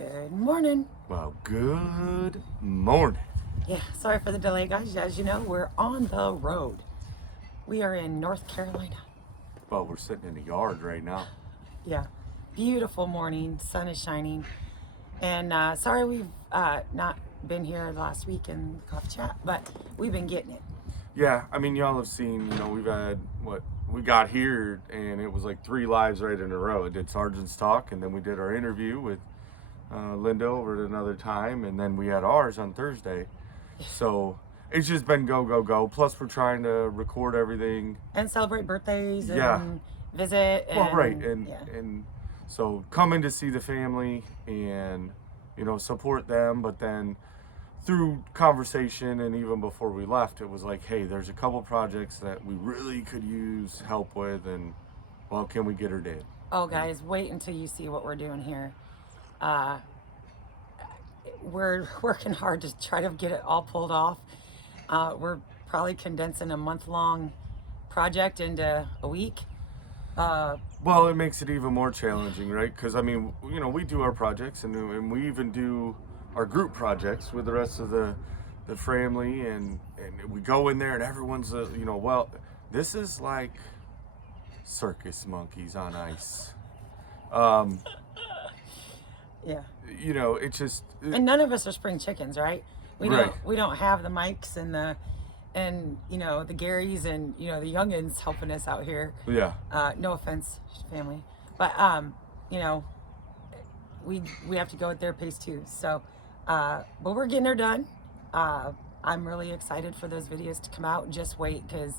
Good morning. Well, good morning. Yeah, sorry for the delay, guys. As you know, we're on the road. We are in North Carolina. Well, we're sitting in the yard right now. Yeah, beautiful morning. Sun is shining. And sorry we've not been here last week in Coffee Chat, but we've been getting it. Yeah, I mean, y'all have seen, we've had we got here and it was like 3 lives right in a row. I did Sergeant's Talk, and then we did our interview with Linda over at another time, and then we had ours on Thursday. So it's just been go, go, go. Plus, we're trying to record everything. And celebrate birthdays Yeah. and visit. And, Well, right. yeah. And so coming to see the family and, support them. But then through conversation and even before we left, it was like, hey, there's a couple projects that we really could use help with. And, well, can we get her did? Oh, guys, wait until you see what we're doing here. We're working hard to try to get it all pulled off. We're probably condensing a month-long project into a week. Well, it makes it even more challenging, right? Because, I mean, we do our projects and we even do our group projects with the rest of the family, and we go in there and everyone's, well, this is like circus monkeys on ice. Yeah. It's just... And none of us are spring chickens, right? We don't have the Mikes and the Garys and the youngins helping us out here. Yeah. No offense, family, but we have to go at their pace too. So, but we're getting her done. I'm really excited for those videos to come out. Just wait, because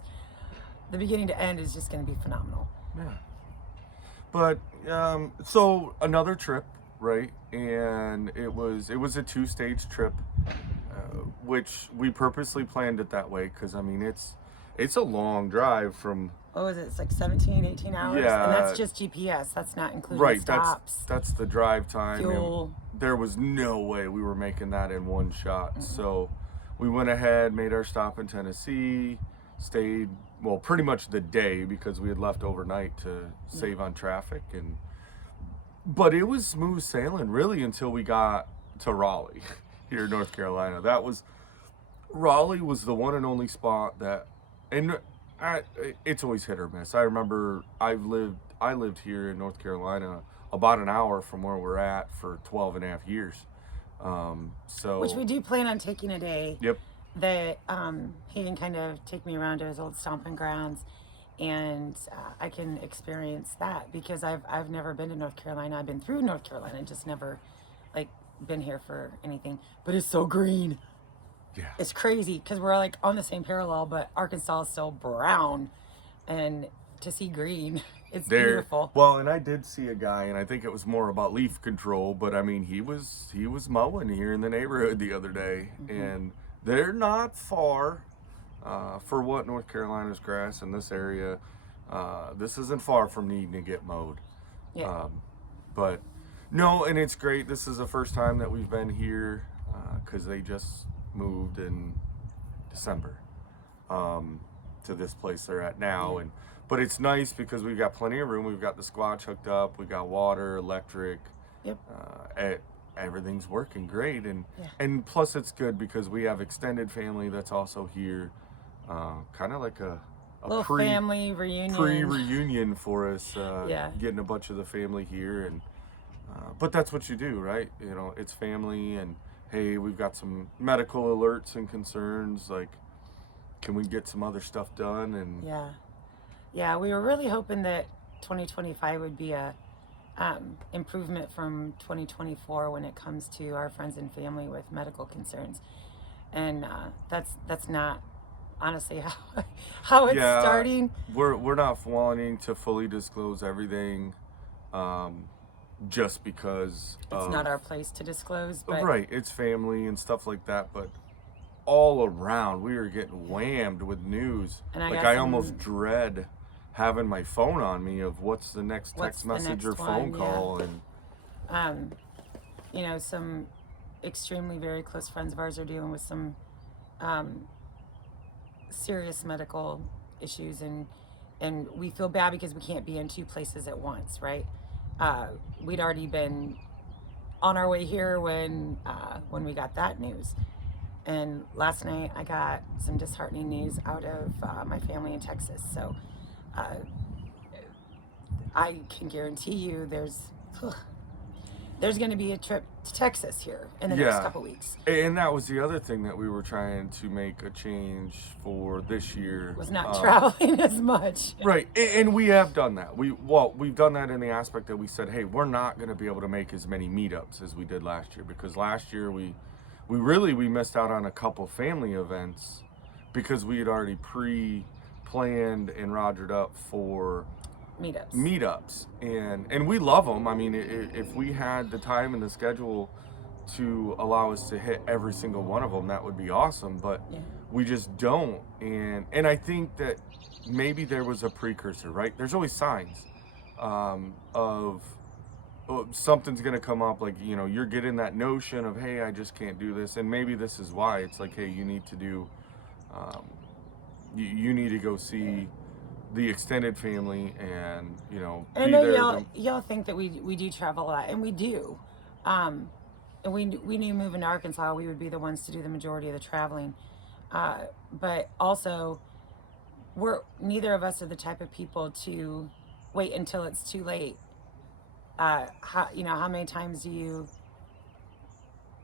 the beginning to end is just going to be phenomenal. Yeah. But so another trip, right? And it was a 2-stage trip, which we purposely planned it that way because, I mean, it's a long drive from... Oh, is it? It's like 17, 18 hours? Yeah. And that's just GPS. That's not including right, stops. That's the drive time. Fuel. There was no way we were making that in one shot. Mm-hmm. So we went ahead, made our stop in Tennessee, stayed, well, pretty much the day because we had left overnight to save on traffic. But it was smooth sailing really until we got to Raleigh here in North Carolina. Raleigh was the one and only spot that, and it's always hit or miss. I remember I lived here in North Carolina about an hour from where we're at for 12 and a half years. Which we do plan on taking a day. Yep. That he can kind of take me around to his old stomping grounds, and I can experience that because I've never been to North Carolina. I've been through North Carolina, just never been here for anything. But it's so green. Yeah. It's crazy because we're on the same parallel, but Arkansas is still brown, and to see green, it's beautiful. Well, and I did see a guy, and I think it was more about leaf control, but I mean, he was mowing here in the neighborhood the other day, mm-hmm. and they're not far for what North Carolina's grass in this area. This isn't far from needing to get mowed. Yeah. But no, and it's great. This is the first time that we've been here because they just moved in December to this place they're at now. Yeah. But it's nice because we've got plenty of room. We've got the squatch hooked up. We got water, electric. Yep. Everything's working great, and plus it's good because we have extended family that's also here, kind of like a little family reunion, pre-reunion for us. Yeah. Getting a bunch of the family here, and but that's what you do, right? It's family, and hey, we've got some medical alerts and concerns, like can we get some other stuff done? And yeah, we were really hoping that 2025 would be a improvement from 2024 when it comes to our friends and family with medical concerns, and that's not honestly how it's starting. We're not wanting to fully disclose everything, just because it's not our place to disclose. But right, it's family and stuff like that, but all around we are getting whammed with news. And I almost dread having my phone on me of what's the next text message or phone call. And some extremely very close friends of ours are dealing with some serious medical issues, and we feel bad because we can't be in 2 places at once, right? We'd already been on our way here when we got that news. And last night I got some disheartening news out of my family in Texas. So uh, I can guarantee you there's going to be a trip to Texas here in the next Yeah. couple weeks. And that was the other thing that we were trying to make a change for this year. Was not traveling as much. Right, and we have done that. We've done that in the aspect that we said, hey, we're not going to be able to make as many meetups as we did last year, because last year we missed out on a couple family events because we had already pre-planned and rogered up for meetups, and we love them. I mean, if we had the time and the schedule to allow us to hit every single one of them, that would be awesome, but Yeah. we just don't. And I think that maybe there was a precursor, right? There's always signs of something's going to come up, like, you know, you're getting that notion of, hey, I just can't do this, and maybe this is why. It's like, hey, you need to do you need to go see the extended family, and, you know, And I be know there. y'all think that we do travel a lot, and we do. And we knew moving to Arkansas we would be the ones to do the majority of the traveling. But also, neither of us are the type of people to wait until it's too late. How many times do you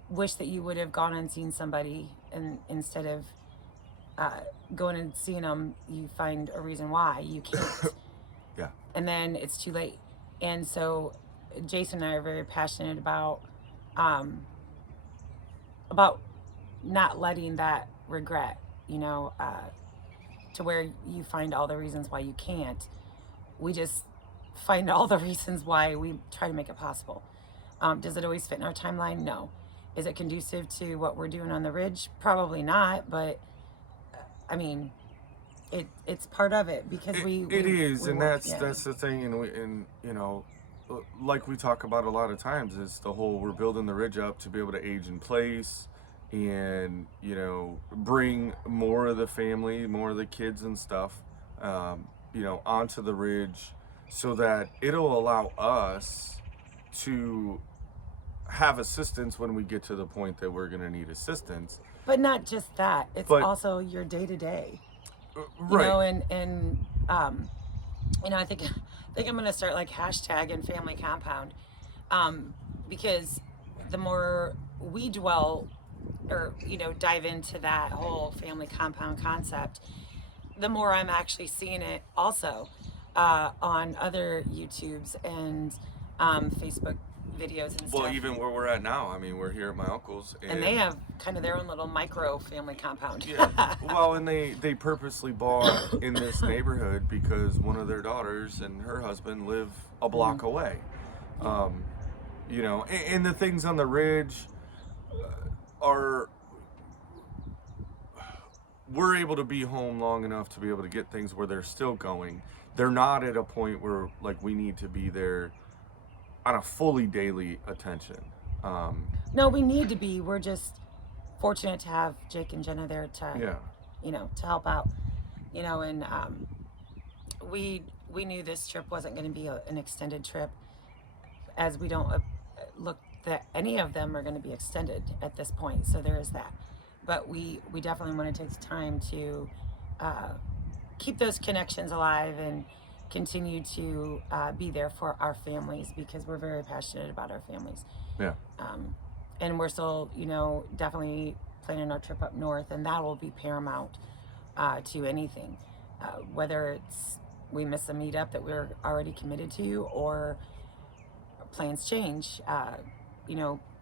wish that you would have gone and seen somebody, and instead of going and seeing them, you find a reason why you can't. Yeah. And then it's too late. And so Jason and I are very passionate about not letting that regret, to where you find all the reasons why you can't. We just find all the reasons why we try to make it possible. Does it always fit in our timeline? No. Is it conducive to what we're doing on the ridge? Probably not, but I mean, it's part of it, because And that's the thing. And you know, like we talk about a lot of times, is the whole, we're building the ridge up to be able to age in place, and, you know, bring more of the family, more of the kids and stuff, onto the ridge, so that it'll allow us to have assistance when we get to the point that we're going to need assistance. But not just that. It's But- also your day to day. Right. I think I'm gonna start like hashtagging family compound, because the more we dwell or dive into that whole family compound concept, the more I'm actually seeing it also on other YouTubes and Facebook videos and stuff. Well, even where we're at now, I mean, we're here at my uncle's, and they have kind of their own little micro family compound. Yeah. Well, and they purposely bought in this neighborhood because one of their daughters and her husband live a block away. And the things on the ridge we're able to be home long enough to be able to get things where they're still going. They're not at a point where, like, we need to be there on a fully daily attention. No, we need to be. We're just fortunate to have Jake and Jenna there to, to help out. And we knew this trip wasn't going to be an extended trip, as we don't look that any of them are going to be extended at this point. So there is that. But we definitely want to take the time to keep those connections alive and continue to be there for our families, because we're very passionate about our families. Yeah. And we're still, definitely planning our trip up north, and that will be paramount to anything. Whether it's we miss a meetup that we're already committed to, or plans change,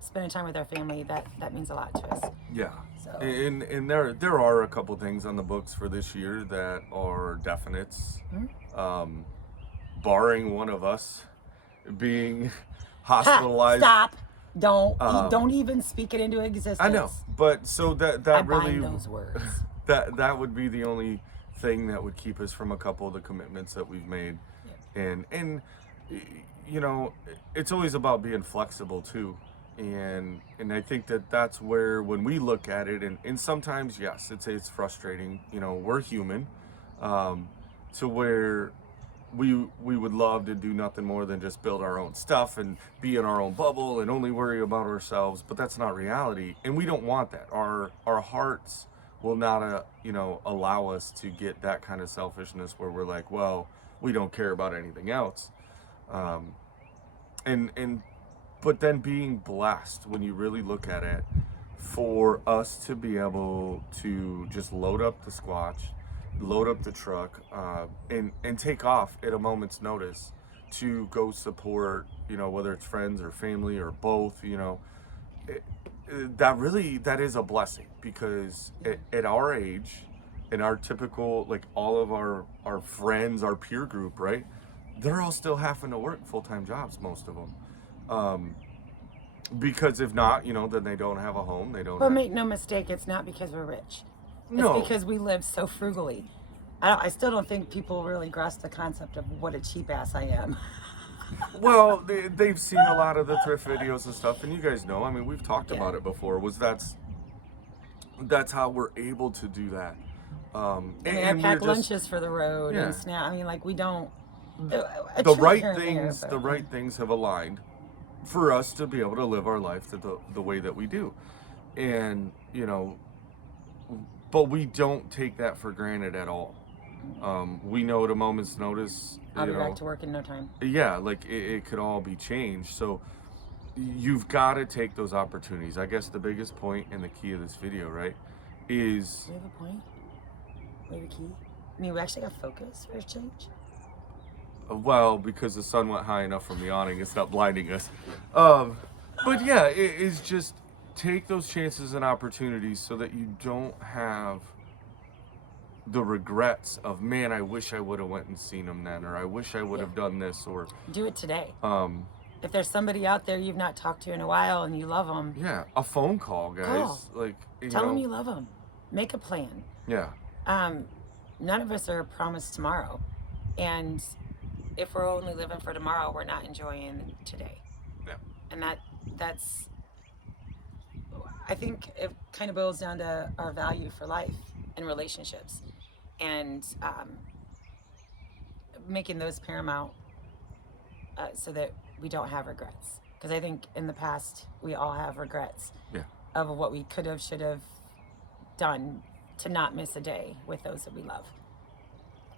spending time with our family, that means a lot to us. Yeah. So. And there are a couple things on the books for this year that are definites. Mm-hmm. Barring one of us being hospitalized. Stop! Don't even speak it into existence. I know, but so that I really bind those words. that would be the only thing that would keep us from a couple of the commitments that we've made. Yeah. And it's always about being flexible too. And I think that's where, when we look at it, and sometimes, yes, it's frustrating. We're human, to where we would love to do nothing more than just build our own stuff and be in our own bubble and only worry about ourselves, but that's not reality, and we don't want that. Our hearts will not allow us to get that kind of selfishness where we're like, well, we don't care about anything else. And but then being blessed, when you really look at it, for us to be able to just load up the Squatch, load up the truck, and take off at a moment's notice to go support, whether it's friends or family or both, that is a blessing, because at our age, in our typical, like, all of our friends, our peer group, right, they're all still having to work full-time jobs, most of them. Because if not, then they don't have a home. They don't. But make no mistake, it's not because we're rich. No. It's because we live so frugally. I still don't think people really grasp the concept of what a cheap ass I am. Well, they've seen a lot of the thrift videos and stuff, and you guys know. I mean, we've talked about it before. That's how we're able to do that. I pack lunches for the road and snap. I mean, like, we don't. The right things have aligned for us to be able to live our life the way that we do, and but we don't take that for granted at all. We know at a moment's notice, I'll be back to work in no time. Yeah, like it could all be changed. So you've got to take those opportunities. I guess the biggest point and the key of this video, right, is... Do we have a point? We have a key? I mean, we actually got focus for a change? Well, because the sun went high enough from the awning, it's not blinding us. But yeah, it is just take those chances and opportunities so that you don't have the regrets of, man, I wish I would have went and seen them then, or I wish I would have done this, or... Do it today. If there's somebody out there you've not talked to in a while and you love them... Yeah, a phone call, guys. Call. Like, Tell them you love them. Make a plan. Yeah. None of us are promised tomorrow. And if we're only living for tomorrow, we're not enjoying today. Yeah. And that's... I think it kind of boils down to our value for life and relationships. And making those paramount so that we don't have regrets. Because I think in the past, we all have regrets of what we could have, should have done to not miss a day with those that we love.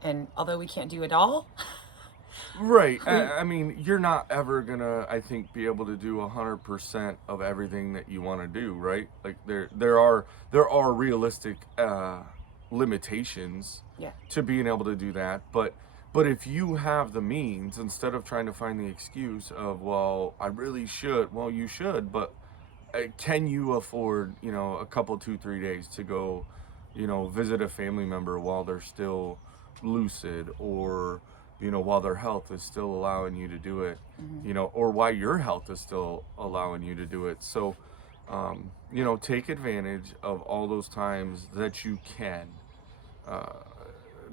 And although we can't do it all... Right. I mean, you're not ever gonna, I think, be able to do 100% of everything that you want to do, right? Like there are realistic limitations to being able to do that, but if you have the means, instead of trying to find the excuse of, well, I really should, well, you should, but can you afford, a couple, 2-3 days to go, visit a family member while they're still lucid, or while their health is still allowing you to do it, or while your health is still allowing you to do it. So, take advantage of all those times that you can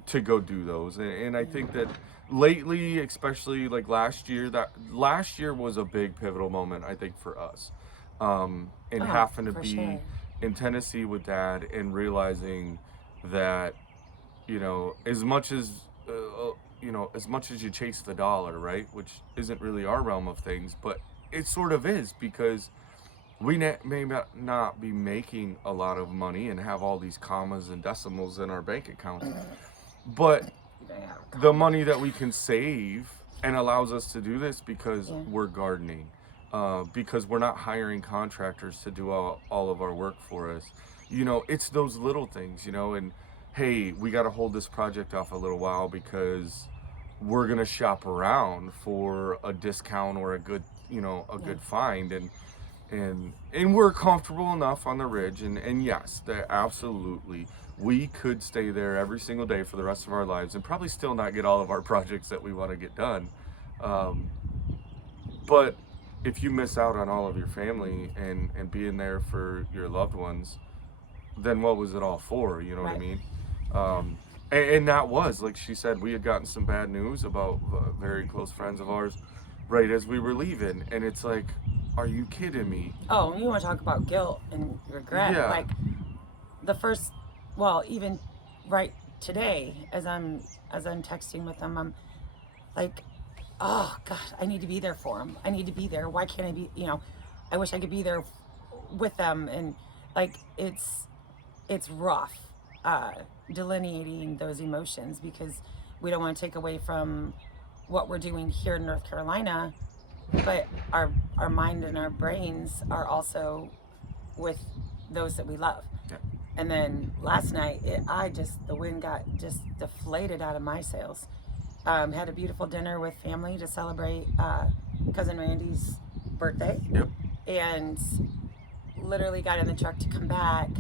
to go do those. And I think that lately, especially like last year was a big pivotal moment, I think, for us. And having to be in Tennessee with Dad and realizing that, as much as you chase the dollar, right, which isn't really our realm of things, but it sort of is, because we may not be making a lot of money and have all these commas and decimals in our bank accounts, but the money that we can save and allows us to do this because we're gardening, because we're not hiring contractors to do all of our work for us. It's those little things, and hey, we got to hold this project off a little while because we're going to shop around for a discount or a good, good find. And we're comfortable enough on the ridge. And yes, absolutely, we could stay there every single day for the rest of our lives and probably still not get all of our projects that we want to get done. But if you miss out on all of your family and being there for your loved ones, then what was it all for? You know what I mean? And that was, like she said, we had gotten some bad news about very close friends of ours right as we were leaving. And it's like, are you kidding me? Oh, you want to talk about guilt and regret? Yeah. Like even right today, as I'm texting with them, like, oh God, I need to be there for them. I need to be there. Why can't I be, I wish I could be there with them. And like, it's rough, delineating those emotions, because we don't want to take away from what we're doing here in North Carolina, but our mind and our brains are also with those that we love. Yeah. And then last night, the wind got just deflated out of my sails. Had a beautiful dinner with family to celebrate cousin Randy's birthday. Yep. And literally got in the truck to come back,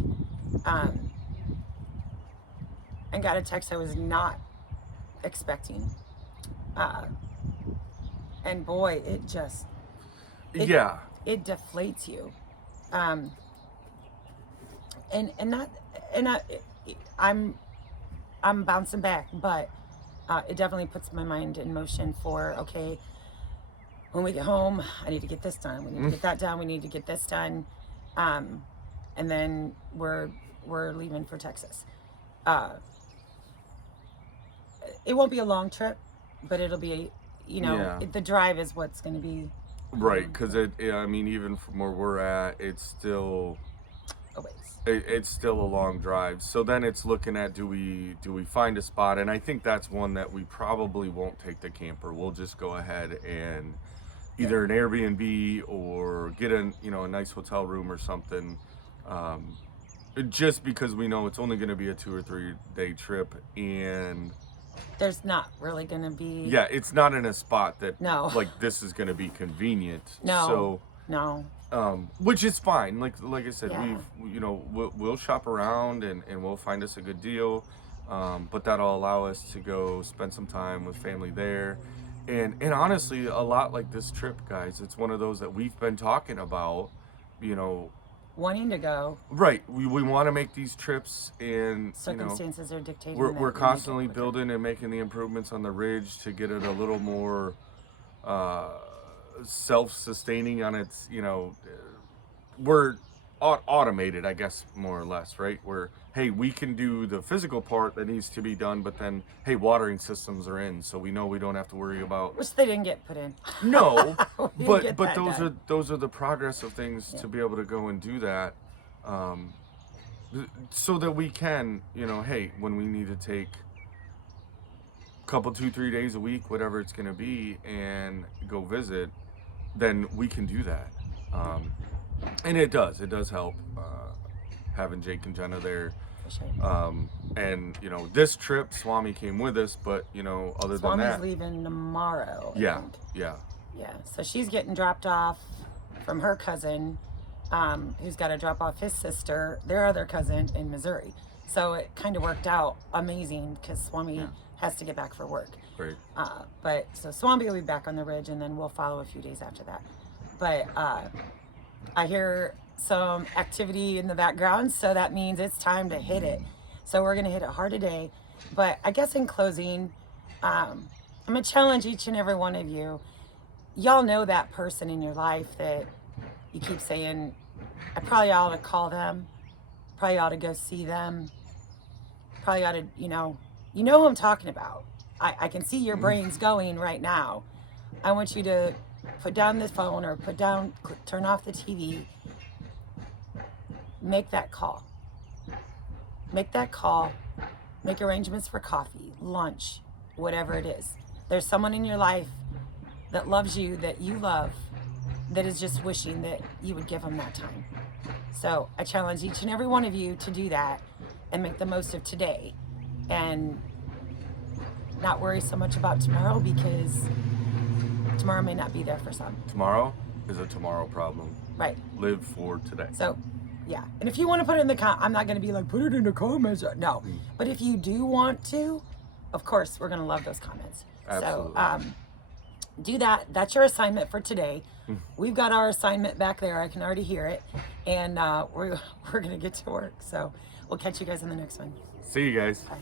and got a text I was not expecting. And boy, it deflates you. I'm bouncing back, but it definitely puts my mind in motion for, okay, when we get home, I need to get this done. We need to get that done. We need to get this done. And then we're leaving for Texas. It won't be a long trip, but it'll be, the drive is what's going to be. Right, because even from where we're at, it's still a ways. It's still a long drive. So then it's looking at, do we find a spot? And I think that's one that we probably won't take the camper. We'll just go ahead and either an Airbnb or get a nice hotel room or something. Just because we know it's only going to be a 2 or 3 day trip, and there's not really going to be. Yeah, it's not in a spot that like this is going to be convenient. No. So no. Which is fine. Like I said, yeah. we'll shop around and we'll find us a good deal. But that'll allow us to go spend some time with family there. And honestly, a lot like this trip, guys, it's one of those that we've been talking about, wanting to go. Right. We want to make these trips, and circumstances are dictating. We're constantly building and making the improvements on the ridge to get it a little more self-sustaining on its, we're automated, I guess, more or less, right? Where, hey, we can do the physical part that needs to be done, but then, hey, watering systems are in, so we know we don't have to worry about. Which they didn't get put in. No, but those are the progress of things to be able to go and do that, so that we can, hey, when we need to take a couple 2-3 days a week, whatever it's going to be, and go visit, then we can do that. And it does help having Jake and Jenna there. And this trip, Swami came with us, but other than that, Swami's leaving tomorrow. Yeah. So she's getting dropped off from her cousin, who's got to drop off his sister, their other cousin, in Missouri. So it kind of worked out amazing because Swami has to get back for work. Great. But so Swami will be back on the ridge, and then we'll follow a few days after that. But I hear some activity in the background, so that means it's time to hit it. So we're going to hit it hard today. But I guess in closing, I'm going to challenge each and every one of you. Y'all know that person in your life that you keep saying, I probably ought to call them, probably ought to go see them, probably ought to, you know who I'm talking about. I can see your brains going right now. I want you to put down this phone or turn off the TV. Make that call. Make arrangements for coffee, lunch, whatever it is. There's someone in your life that loves you, that you love, that is just wishing that you would give them that time. So I challenge each and every one of you to do that and make the most of today and not worry so much about tomorrow, because tomorrow may not be there for some. Tomorrow is a tomorrow problem. Right. Live for today. So, yeah. And if you want to put it in the I'm not going to be like, put it in the comments. No. But if you do want to, of course, we're going to love those comments. Absolutely. So, do that. That's your assignment for today. We've got our assignment back there. I can already hear it. And we're going to get to work. So, we'll catch you guys in the next one. See you guys. Bye.